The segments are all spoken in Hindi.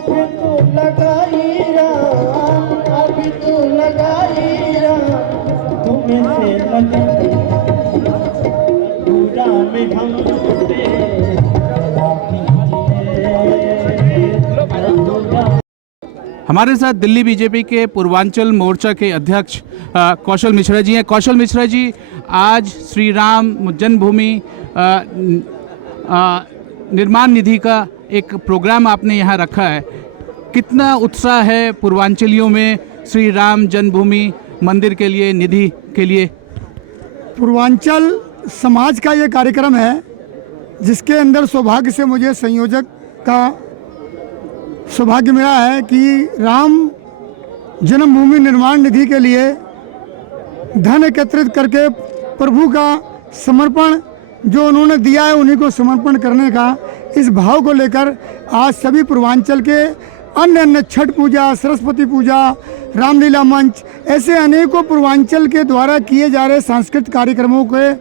अभी तो लगाई राम, अभी तो लगाई राम, तुम्हें से लगे पूरा में हम हमारे साथ दिल्ली बीजेपी के पूर्वांचल मोर्चा के अध्यक्ष कौशल मिश्रा जी हैं। कौशल मिश्रा जी, आज श्री राम जन्मभूमि निर्माण निधि का एक प्रोग्राम आपने यहाँ रखा है, कितना उत्साह है पूर्वांचलियों में श्री राम जन्मभूमि मंदिर के लिए, निधि के लिए? पूर्वांचल समाज का ये कार्यक्रम है जिसके अंदर सौभाग्य से मुझे संयोजक का सौभाग्य मिला है कि राम जन्मभूमि निर्माण निधि के लिए धन एकत्रित करके प्रभु का समर्पण जो उन्होंने दिया है उन्हीं को समर्पण करने का इस भाव को लेकर आज सभी पूर्वांचल के अन्य छठ पूजा, सरस्वती पूजा, रामलीला मंच, ऐसे अनेकों पूर्वांचल के द्वारा किए जा रहे सांस्कृतिक कार्यक्रमों के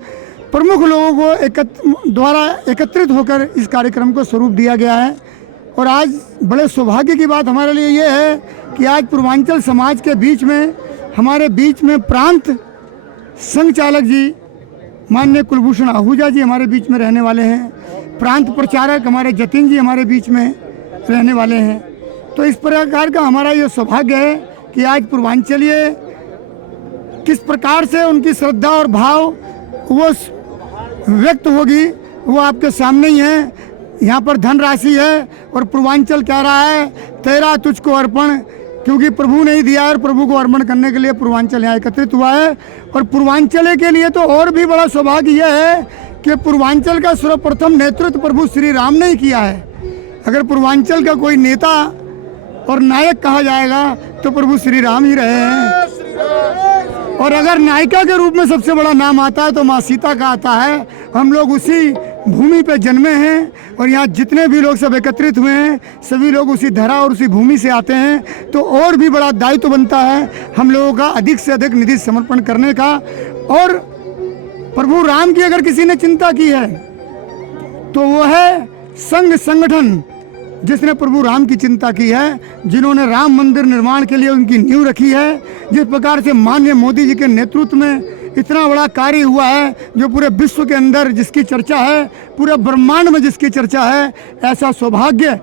प्रमुख लोगों को द्वारा एकत्रित होकर इस कार्यक्रम को स्वरूप दिया गया है। और आज बड़े सौभाग्य की बात हमारे लिए ये है कि आज पूर्वांचल समाज के बीच में, हमारे बीच में प्रांत संघ चालक जी माननीय कुलभूषण आहूजा जी हमारे बीच में रहने वाले हैं, प्रांत प्रचारक हमारे जतिन जी हमारे बीच में रहने वाले हैं। तो इस प्रकार का हमारा ये सौभाग्य है कि आज पूर्वांचलीय किस प्रकार से उनकी श्रद्धा और भाव वो व्यक्त होगी वो आपके सामने ही है। यहाँ पर धनराशि है और पूर्वांचल कह रहा है तेरा तुझको अर्पण, क्योंकि प्रभु ने ही दिया है और प्रभु को अर्पण करने के लिए पूर्वांचल यहाँ एकत्रित हुआ है। और पूर्वांचल के लिए तो और भी बड़ा सौभाग्य यह है कि पूर्वांचल का सर्वप्रथम नेतृत्व प्रभु श्री राम ने ही किया है। अगर पूर्वांचल का कोई नेता और नायक कहा जाएगा तो प्रभु श्री राम ही रहे हैं। और अगर नायिका के रूप में सबसे बड़ा नाम आता है तो माँ सीता का आता है। हम लोग उसी भूमि पे जन्मे हैं और यहाँ जितने भी लोग सब एकत्रित हुए हैं सभी लोग उसी धरा और उसी भूमि से आते हैं। तो और भी बड़ा दायित्व बनता है हम लोगों का अधिक से अधिक निधि समर्पण करने का। और प्रभु राम की अगर किसी ने चिंता की है तो वो है संघ संगठन जिसने प्रभु राम की चिंता की है, जिन्होंने राम मंदिर निर्माण के लिए उनकी नींव रखी है। जिस प्रकार से माननीय मोदी जी के नेतृत्व में इतना बड़ा कार्य हुआ है जो पूरे विश्व के अंदर जिसकी चर्चा है, पूरे ब्रह्मांड में जिसकी चर्चा है, ऐसा सौभाग्य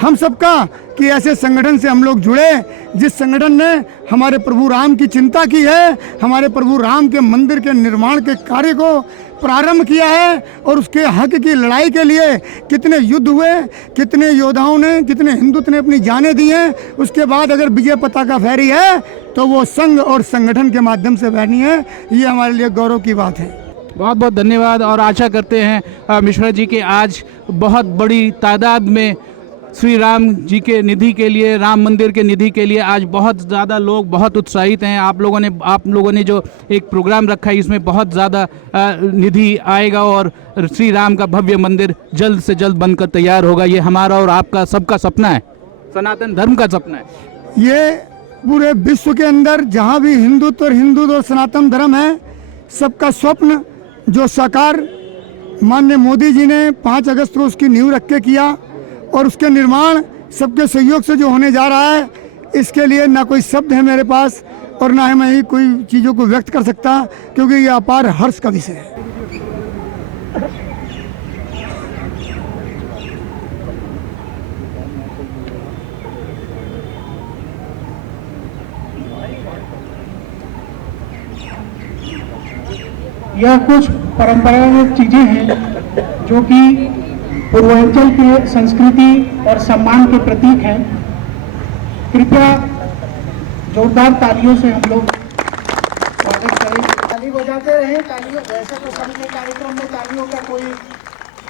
हम सबका कि ऐसे संगठन से हम लोग जुड़े जिस संगठन ने हमारे प्रभु राम की चिंता की है, हमारे प्रभु राम के मंदिर के निर्माण के कार्य को प्रारंभ किया है। और उसके हक की लड़ाई के लिए कितने युद्ध हुए, कितने योद्धाओं ने, कितने हिंदुत्व ने अपनी जानें दी हैं। उसके बाद अगर विजय पताका फहरी है तो वो संघ और संगठन के माध्यम से फहरनी है। ये हमारे लिए गौरव की बात है। बहुत बहुत धन्यवाद। और आशा करते हैं मिश्रा जी कि आज बहुत बड़ी तादाद में श्री राम जी के निधि के लिए, राम मंदिर के निधि के लिए आज बहुत ज़्यादा लोग बहुत उत्साहित हैं। आप लोगों ने जो एक प्रोग्राम रखा है इसमें बहुत ज़्यादा निधि आएगा और श्री राम का भव्य मंदिर जल्द से जल्द बनकर तैयार होगा। ये हमारा और आपका सबका सपना है, सनातन धर्म का सपना है। ये पूरे विश्व के अंदर जहाँ भी हिंदुत्व और सनातन धर्म है, सबका स्वप्न जो साकार माननीय मोदी जी ने 5 अगस्त को उसकी नींव रख के किया और उसके निर्माण सबके सहयोग से जो होने जा रहा है, इसके लिए ना कोई शब्द है मेरे पास और ना ही मैं ही कोई चीज़ों को व्यक्त कर सकता, क्योंकि ये अपार हर्ष का विषय है। यह कुछ परंपरागत चीजें हैं जो कि पूर्वांचल के संस्कृति और सम्मान के प्रतीक हैं। कृपया जोरदार तालियों से हम लोग स्वागत करें। ताली बजाते रहें। तालियों वैसे तो सभी कार्यक्रम में तालियों का कोई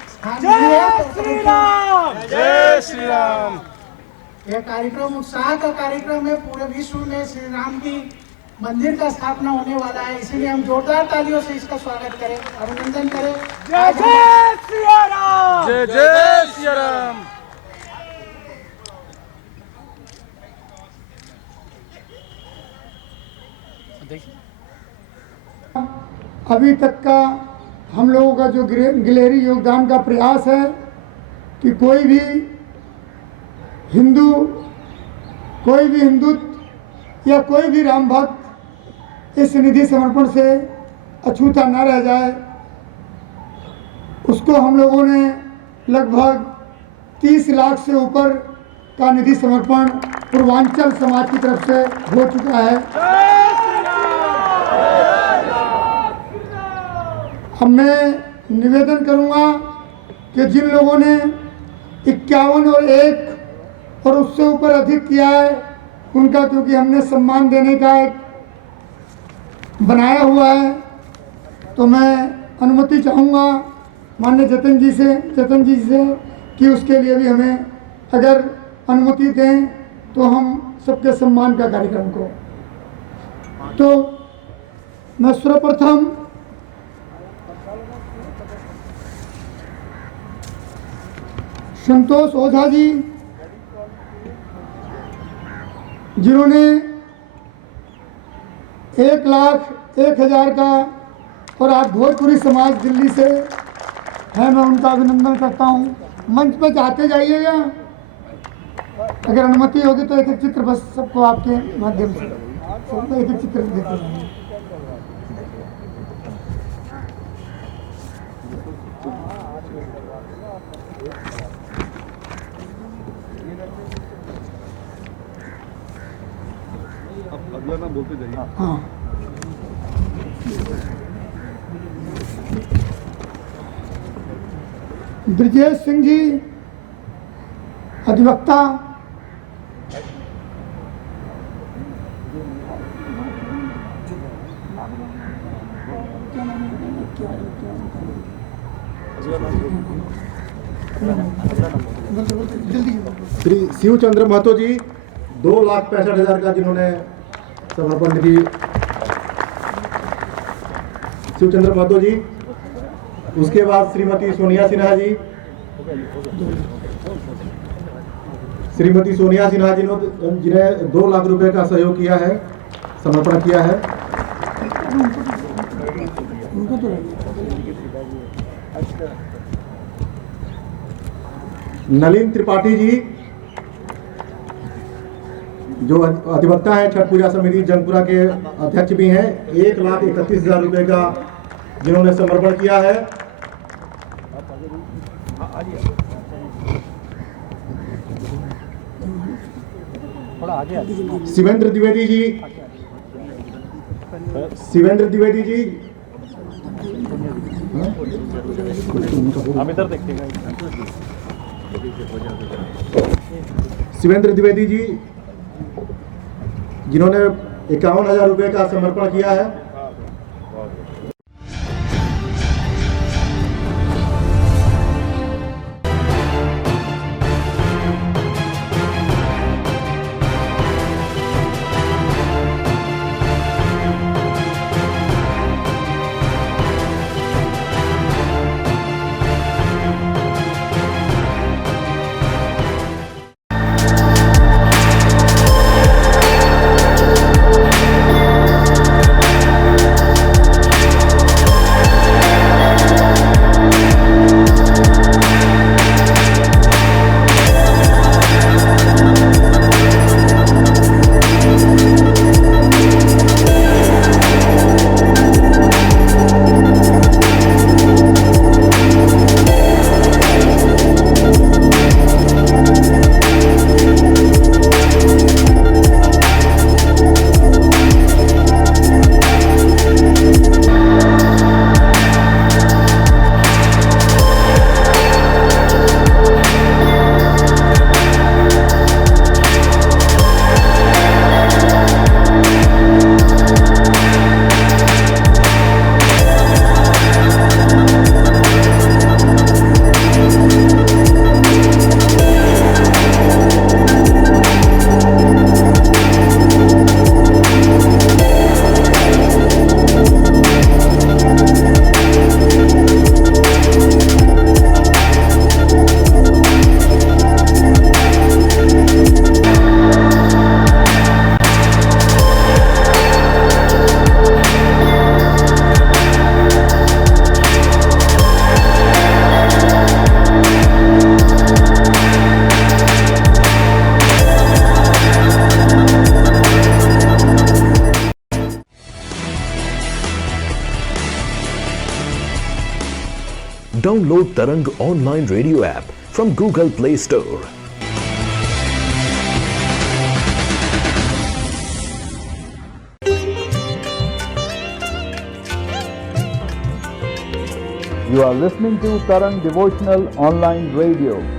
स्थान नहीं है। जय श्री राम, जय श्री राम। यह कार्यक्रम उत्साह का कार्यक्रम है। पूरे विश्व में श्री राम की मंदिर का स्थापना होने वाला है, इसीलिए हम जोरदार तालियों से इसका स्वागत करें, अभिनंदन करें। जय जय श्री राम, जय जय श्री राम। अभी तक का हम लोगों का जो गिलहरी योगदान का प्रयास है कि कोई भी हिंदू, कोई भी हिंदू या कोई भी राम भक्त इस निधि समर्पण से अछूता न रह जाए, उसको हम लोगों ने लगभग 30 लाख से ऊपर का निधि समर्पण पूर्वांचल समाज की तरफ से हो चुका है। अब मैं निवेदन करूंगा कि जिन लोगों ने 51 और 1 और उससे ऊपर अधिक किया है, उनका क्योंकि हमने सम्मान देने का एक बनाया हुआ है, तो मैं अनुमति चाहूँगा माननीय जतन जी से कि उसके लिए भी हमें अगर अनुमति दें तो हम सबके सम्मान का कार्यक्रम को। तो मैं सर्वप्रथम संतोष ओझा जी, जिन्होंने 1,01,000 का, और आप भोजपुरी समाज दिल्ली से है, मैं उनका अभिनंदन करता हूँ। मंच पर जाते जाइएगा, अगर अनुमति होगी तो एक चित्र बस सबको आपके माध्यम से सबको एक चित्र देते हैं। अगला नाम बोलते जाइए। हाँ, ब्रजेश सिंह जी, अधिवक्ता। श्री शिव चंद्र महतो जी, 2,65,000 का जिन्होंने समर्पण निधि। शिव चंद्र महतो जी, उसके बाद श्रीमती सोनिया सिन्हा जी, जिन्हें 2 लाख रुपए का सहयोग किया है, समर्पण किया है। नलिन त्रिपाठी जी, जो अधिवक्ता हैं, छठ पूजा समिति जंगपुरा के अध्यक्ष भी हैं, 1,31,000 रुपए का जिन्होंने समर्पण किया है। शिवेंद्र द्विवेदी जी, शिवेंद्र द्विवेदी जी, जिन्होंने 51,000 रुपए का समर्पण किया है। Download Tarang online radio app from Google Play Store. You are listening to Tarang Devotional Online Radio.